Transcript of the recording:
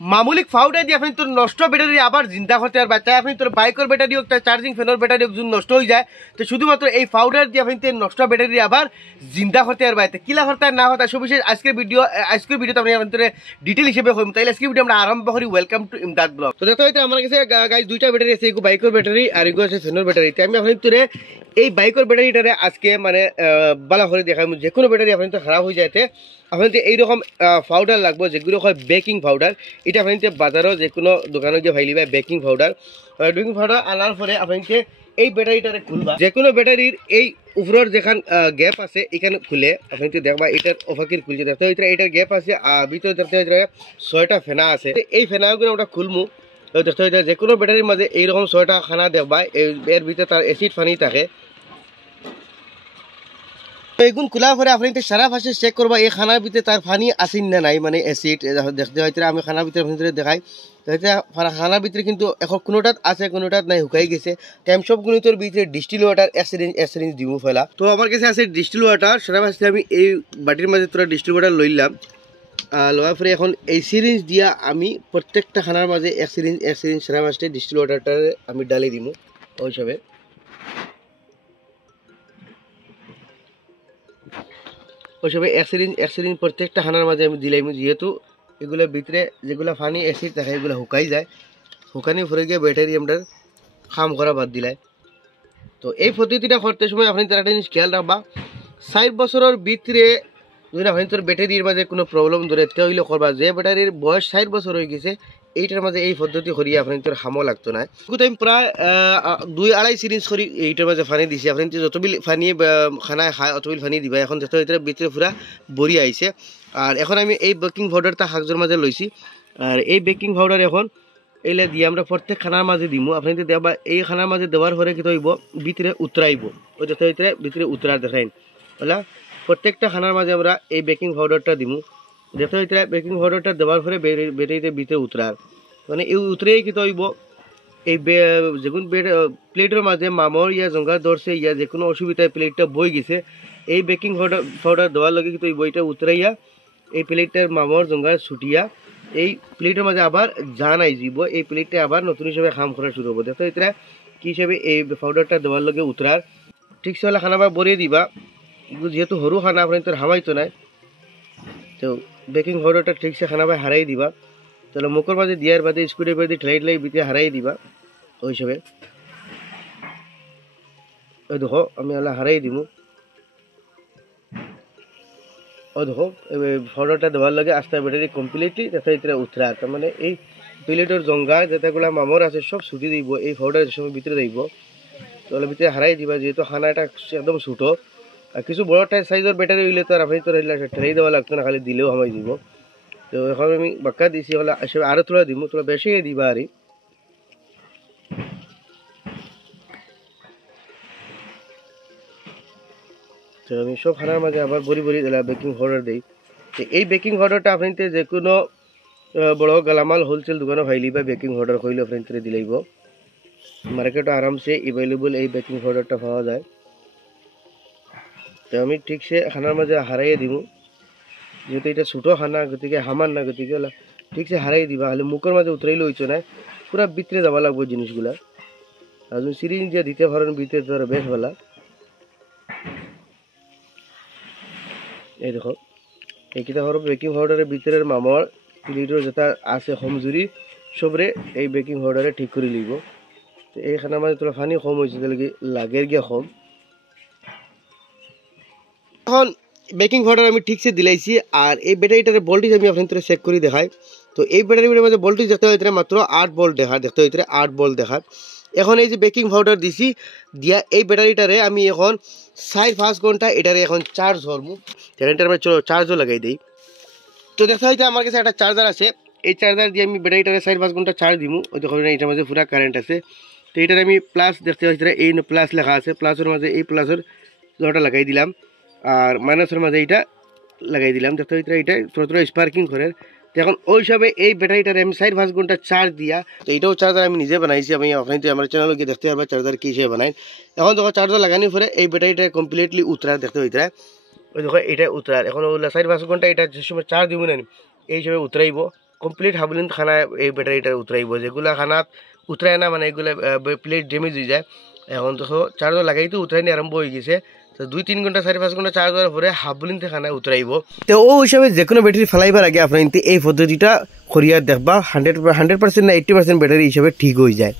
মামুলিক ফাউডার দিয়ে আপনি তোর নষ্ট ব্যাটারি আবার জিন্দা করতে পারবা। তাই আপনি তোর বাইকের ব্যাটারি হোক, তার চার্জিং ফ্যানের ব্যাটারি হোক, যদি নষ্ট হয়ে যায় তো শুধুমাত্র এই ফাউডার দিয়ে আপনি তোর নষ্ট ব্যাটারি আবার জিন্দা করতে পারবা। তো কিলা করতে না হতা সবিশেষ আজকের ভিডিওতে আপনি আপনাদের ডিটেল হিসেবে হইম। তাইলে আজকের ভিডিও আমরা আরম্ভ করি। Welcome to Imdad blog. তো দেখো হয়তো আমার কাছে গাইজ দুইটা ব্যাটারি আছে, এগো বাইকের ব্যাটারি আর এগো আছে ফ্যানের ব্যাটারি। তাই আমি আপনি তোরে এই বাইকের ব্যাটারিটারে আজকে মানে বালা করে দেখাই। যে কোনো ব্যাটারি আপনি তো খারাপ হয়ে যাইতে আপনাদের এইরকম পাউডার লাগবে, যেগুলো হয় বেকিং পাউডার। এটা আপনাদের বাজারও যে কোনো দোকানে গিয়ে ভাইলিবা বেকিং পাউডার আনার পরে আপনাকে এই ব্যাটারিটারে খুলবা। যে কোনো ব্যাটারির এই উপরের যেখান গ্যাপ আছে এখানে খুলে আপনি দেখবা এটার ওভাকির খুলছে। দেখতে হইতে এটার গ্যাপ আছে আর ভিতরে দেখতে হইতে 6টা ফেনা আছে। এই ফেনাগুলো আমরা খুলমু। দেখতে হইতে যে কোনো ব্যাটারির মাঝে এইরকম 6টা খানা দেখবা, এর ভিতরে তার অ্যাসিড পানি থাকে। এগুন খোলার পরে আপনি সারা পাশে চেক করবা এই খানার ভিতরে তার পানি আসেন না নাই, মানে অ্যাসিড দেখতে হয়তো আমি খানার ভিতরে আপনাদের দেখাই। তো খানার ভিতরে কিন্তু এখন কোনোটাত আছে কোনোটাত নাই, শুকাই গেছে। টাইম সবগুলোর ভিতরে ডিস্টিল ওয়াটার এক্সিরিঞ্জ দিব ফেলা। তো আমার কাছে আছে ডিস্টিল ওয়াটার। সারা পাশে আমি এই বাটির মাঝে তোরা ডিস্টিল ওয়াটার লইলাম। লওয়ার পরে এখন এই সিরিঞ্জ দিয়া আমি প্রত্যেকটা খানার মাঝে এক্সিরিঞ্জ সারা পাশে ডিস্টিল ওয়াটারটা আমি ডালি দিব। ওই হিসাবে এক্সিরিঞ্জ প্রত্যেকটা খানার মাঝে আমি দিলাম, যেহেতু এগুলোর ভিতরে যেগুলো পানি অ্যাসিড থাকে এগুলো শুকাই যায়। শুকানি ভরে গিয়ে ব্যাটারি আমরা খাম করা বাদ দিলাই। তো এই পদ্ধতিটা করতে সময় আপনি তার একটা জিনিস খেয়াল রাখবা, 60 বছরের ভিতরে যদি আপনি তোর ব্যাটারির মাঝে কোনো প্রবলেম ধরে তাহলে করবা। যে ব্যাটারির বয়স 60 বছর হয়ে গেছে এইটার মাঝে এই পদ্ধতি করিয়ে আপনি তোর হামও লাগতো না। কিন্তু আমি প্রায় 2-2.5 সিরিঞ্জ করি এইটার মাঝে ফানি দিছি। আপনি যতবিল ফানি খানায় খায় অতবিল ফানি দিবা। এখন যত ভিতরে পুরা বড়ি আইছে। আর এখন আমি এই বেকিং পাউডারটা হাকজোর মাঝে লইছি। আর এই বেকিং পাউডার এখন এইলে দিয়ে আমরা প্রত্যেক খানার মাঝে দিমু। আপনি দেবা এই খানার মাঝে দেওয়ার পরে কি হইব ভিতরে উতরাইব। ওই যত ভিতরে উতরার দেখাইন বলা প্রত্যেকটা খানার মাঝে আমরা এই বেকিং পাউডারটা দিমু। দেখতে হইতে বেকিং পাউডারটা দেওয়ার পরে বেটারিতে ভিতরে উতরার মানে এই উতরেই কি হইব এই যেগুন প্লেটের মাঝে মামর ইয়া জঙ্গার ধরছে ইয়া যে কোনো অসুবিধায় প্লেটটা বই গেছে, এই বেকিং পাউডার দেওয়ার লগে কিন্তু বইটা উতরাইয়া এই প্লেটটার মামর জঙ্গার ছুটিয়া এই প্লেটের মাঝে আবার জান আই যাব। এই প্লেটটা আবার নতুন হিসাবে খাম করা শুরু হবো। দেখতে হইতে কি হিসাবে এই পাউডারটা দেওয়ার লগে উতরার ঠিকছে হলে খানা আবার বরিয়ে দিবা। যেহেতু সরু খানা আপনি তোর হামাইতো নাই, তো বেকিং পাউডারটা ঠিকছে খানা ভাই হারাই দিবা। তাহলে মুখের মাঝে দিয়ার বাদে স্কুলের বাদে ঠেলাই ভিতরে হারাই দিবা। ওই হিসাবে ওই দেখো আমি আলা হারাই দিব। ওই দেখো পাউডারটা দেওয়ার লাগে আস্তে ব্যাটারি কমপ্লিটলি যাতে এটা উতরা। তার মানে এই প্লেটের জঙ্গা যেটাগুলা মামর আছে সব ছুটি দিব, এই পাউডার সময় ভিতরে দিব। তাহলে ভিতরে হারাই দিবা। যেহেতু খানাটা একদম ছোটো আর কিছু বড় সাইজের ব্যাটারি হইলে তো আর আপনি তো ঠেলাই দেওয়া লাগতো না, খালি দিলেও হামাই দিব। তো এখন আমি বাক্কা দিছি হলে আরও তোলা দিব, তোলা বেশি দিবা আর। তো আমি সব খানার মাঝে আবার বড়ি দিলাম বেকিং পাউডার দিই। তো এই বেকিং পাউডারটা আপনি যে কোনো বড় গালামাল হোলসেল দোকানে ভাইলি বা বেকিং পাউডার হইলে আপনি দিলেইব। মার্কেটে আরামসে এভেলেবল এই বেকিং পাউডারটা পাওয়া যায়। তো আমি ঠিকসে খানার মাঝে হারাইয়ে দিব, যেহেতু এটা ছোটো খানা গতিকে হামার না, গতিকে ঠিকসে হারাই দিবা। হলে মুখের মাঝে উতরাইলে হইতো না, পুরা ভিতরে যাওয়া লাগবে জিনিসগুলা। আর যদি সিরিঞ্জ দিয়ে দিতে পারেন ভিতরে তো বেশ ভালো। এই দেখো এইটা হলো বেকিং পাউডারের ভিতরের মামর প্লেটের যেটা আছে কমজুরি সবরে এই বেকিং পাউডারে ঠিক করে লিব। তো এইখানে মাঝে তোলা পানি কম হয়েছে তাহলে লাগের গিয়া কম। এখন বেকিং পাউডার আমি ঠিকসে দিলাইছি। আর এই ব্যাটারিটার ভোল্টেজ আমি আপনাদের চেক করে দেখাই। তো এই ব্যাটারির মধ্যে ভোল্টেজ দেখতে হইতে মাত্র 8 ভোল্ট দেখা, দেখতে হইতে 8 ভোল্ট দেখা। এখন এই যে বেকিং পাউডার দিছি দিয়া এই ব্যাটারিটারে আমি এখন 4-5 ঘন্টা এটারে এখন চার্জ ধরবো। এটার আমি চলো চার্জও লাগাই দিই। তো দেখতে হইতে আমার কাছে একটা চার্জার আছে, এই চার্জার দিয়ে আমি ব্যাটারিটারে 4-5 ঘন্টা চার্জ দিব। ওই দেখো এটার মাঝে পুরা কারেন্ট আছে। তো এটার আমি প্লাস দেখতে হইতে এই প্লাস লেখা আছে, প্লাসের মাঝে এই প্লাসের জোড়াটা লাগাই দিলাম আর মাইনাসের মাঝে এইটা লাগাই দিলাম। দেখতে হইতে এটা থোড়া স্পার্কিং করে। এখন ওই হিসাবে এই ব্যাটারিটারে আমি 4-5 ঘন্টা চার্জ দিয়া। তো এইটাও চার্জার আমি নিজে বানাইছি, আমি আপনার আমার চ্যানেলে গিয়ে দেখতে পারবেন চার্জার কী হিসেবে বানাই। এখন যখন চার্জার লাগানোর পরে এই ব্যাটারিটা কমপ্লিটলি উতরা দেখতে হইতে ওই দেখো এটা উতরার। এখন 4-5 ঘন্টা এটা যে সময় চার্জ দিব না এই হিসেবে উতরাইব। কমপ্লিট হাবুলিন খানা এই ব্যাটারিটা উতরাইব, যেগুলা খানাত উতরায় না মানে এগুলা প্লেট ড্যামেজ হয়ে যায়। এখন তো চার্জ লাগাই তো উতরাইনি আরম্ভ হয়ে গেছে। তো 2-3 ঘন্টা 4-5 ঘন্টা চার্জ হওয়ার পরে হাবুলিন খানা উতরাইব। তো ও হিসাবে যে কোনো ব্যাটারি ফেলাইবার আগে আপনার এই পদ্ধতিটা করিয়া দেখবা, 100% না 80% ব্যাটারি হিসাবে ঠিক হয়ে যায়।